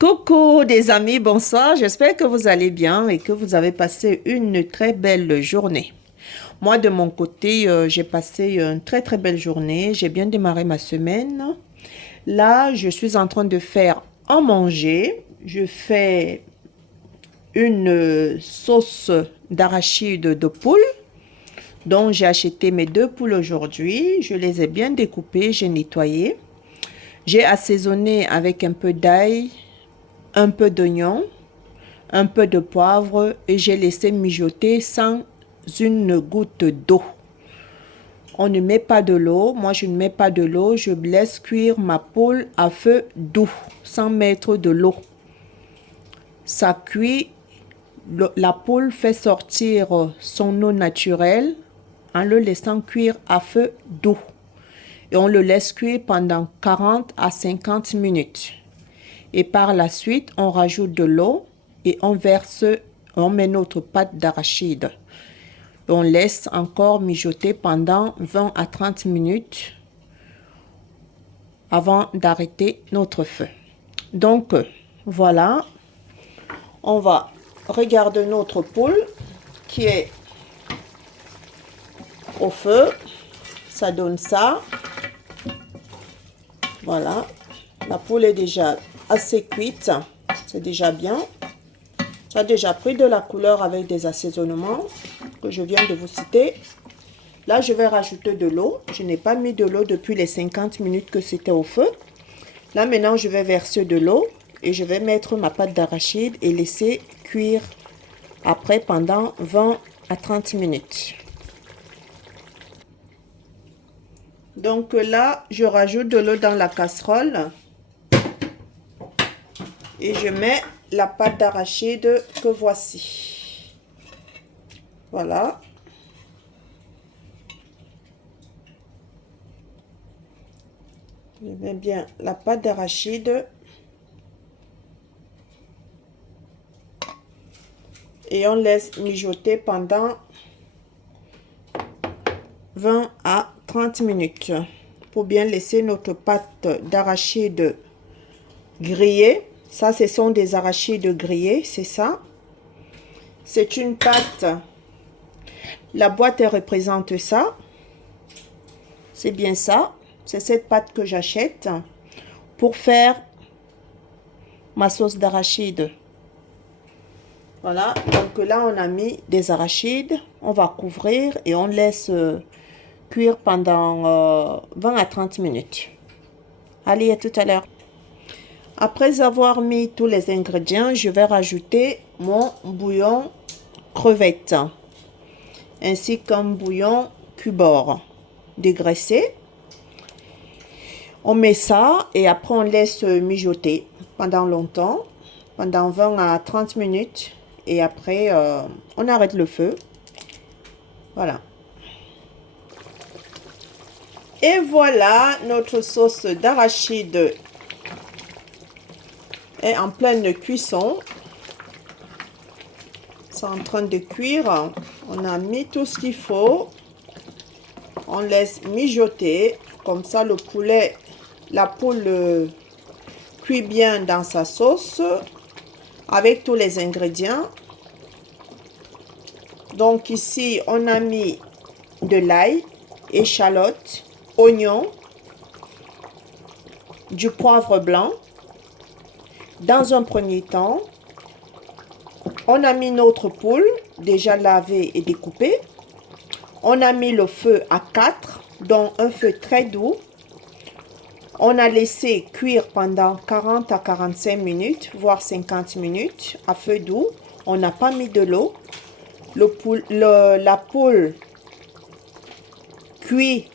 Coucou des amis, bonsoir. J'espère que vous allez bien et que vous avez passé une très belle journée. Moi, de mon côté, j'ai passé une très belle journée. J'ai bien démarré ma semaine. Là, je suis en train de faire en manger. Je fais une sauce d'arachide de poule. Donc, j'ai acheté mes deux poules aujourd'hui. Je les ai bien découpées, j'ai nettoyé. J'ai assaisonné avec un peu d'ail, un peu d'oignon, un peu de poivre et j'ai laissé mijoter sans une goutte d'eau. On ne met pas de l'eau. Moi, je ne mets pas de l'eau. Je laisse cuire ma poule à feu doux, sans mettre de l'eau. Ça cuit. La poule fait sortir son eau naturelle en le laissant cuire à feu doux. Et on le laisse cuire pendant 40 à 50 minutes. Et par la suite, on rajoute de l'eau et on met notre pâte d'arachide. On laisse encore mijoter pendant 20 à 30 minutes avant d'arrêter notre feu. Donc, voilà, on va regarder notre poule qui est au feu. Ça donne ça. Voilà, la poule est déjà assez cuite. C'est déjà bien. Ça a déjà pris de la couleur avec des assaisonnements que je viens de vous citer. Là, je vais rajouter de l'eau. Je n'ai pas mis de l'eau depuis les 50 minutes que c'était au feu. Là, maintenant, je vais verser de l'eau et je vais mettre ma pâte d'arachide et laisser cuire après pendant 20 à 30 minutes. Donc là, je rajoute de l'eau dans la casserole et je mets la pâte d'arachide que voici. Voilà. Je mets bien la pâte d'arachide et on laisse mijoter pendant 20 à 30 minutes pour bien laisser notre pâte d'arachide griller. Ça, ce sont des arachides grillés, c'est ça. C'est une pâte. La boîte, elle représente ça. C'est bien ça. C'est cette pâte que j'achète pour faire ma sauce d'arachide. Voilà. Donc là, on a mis des arachides. On va couvrir et on laisse cuire pendant 20 à 30 minutes. Allez, à tout à l'heure. Après avoir mis tous les ingrédients, je vais rajouter mon bouillon crevette ainsi qu'un bouillon cubord dégraissé. On met ça et après on laisse mijoter pendant longtemps, pendant 20 à 30 minutes et après on arrête le feu. Voilà. Et voilà, notre sauce d'arachide est en pleine cuisson. C'est en train de cuire. On a mis tout ce qu'il faut. On laisse mijoter. Comme ça, le poulet, la poule cuit bien dans sa sauce avec tous les ingrédients. Donc ici, on a mis de l'ail, échalote, oignon, du poivre blanc. Dans un premier temps, on a mis notre poule déjà lavée et découpée. On a mis le feu à 4, donc un feu très doux. On a laissé cuire pendant 40 à 45 minutes, voire 50 minutes à feu doux. On n'a pas mis de l'eau. La poule cuit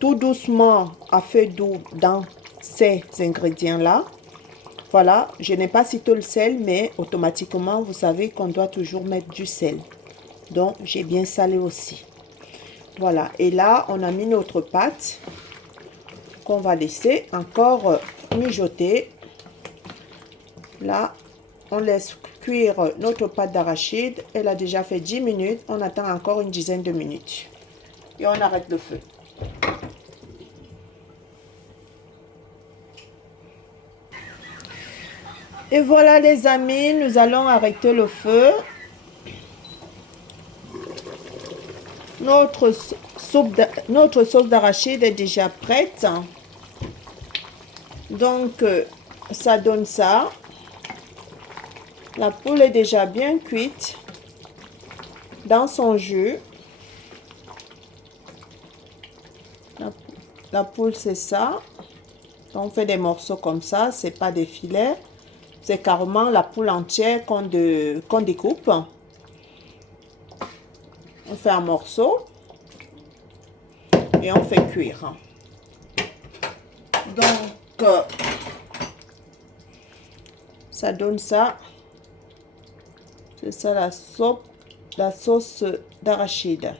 tout doucement à feu doux dans ces ingrédients-là. Voilà, je n'ai pas cité le sel, mais automatiquement, vous savez qu'on doit toujours mettre du sel. Donc, j'ai bien salé aussi. Voilà, et là, on a mis notre pâte qu'on va laisser encore mijoter. Là, on laisse cuire notre pâte d'arachide. Elle a déjà fait 10 minutes. On attend encore une dizaine de minutes. Et on arrête le feu. Et voilà les amis, nous allons arrêter le feu. Notre sauce d'arachide est déjà prête. Donc, ça donne ça. La poule est déjà bien cuite dans son jus. La poule, c'est ça. On fait des morceaux comme ça, c'est pas des filets. C'est carrément la poule entière qu'on découpe. On fait un morceau et on fait cuire. Donc, ça donne ça. C'est ça la sauce d'arachide.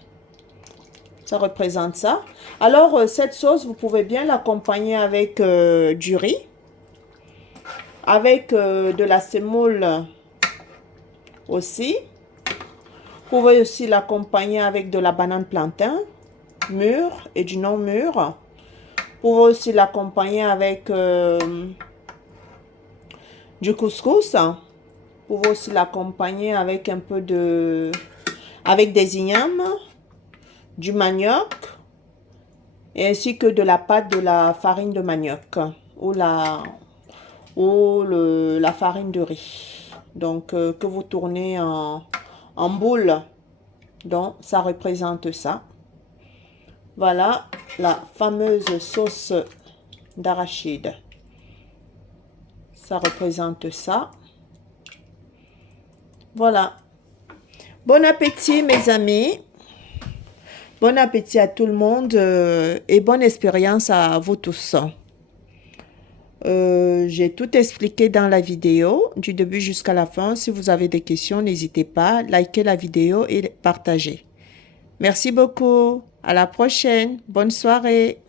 Ça représente ça. Alors, cette sauce, vous pouvez bien l'accompagner avec du riz, avec de la semoule aussi. Vous pouvez aussi l'accompagner avec de la banane plantain, mûre et du non mûr. Vous pouvez aussi l'accompagner avec du couscous. Vous pouvez aussi l'accompagner avec un peu avec des ignames, du manioc, et ainsi que de la pâte de la farine de manioc ou la farine de riz. Donc, que vous tournez en boule. Donc, ça représente ça. Voilà la fameuse sauce d'arachide. Ça représente ça. Voilà. Bon appétit, mes amis. Bon appétit à tout le monde et bonne expérience à vous tous. J'ai tout expliqué dans la vidéo, du début jusqu'à la fin. Si vous avez des questions, n'hésitez pas, likez la vidéo et partagez. Merci beaucoup. À la prochaine. Bonne soirée.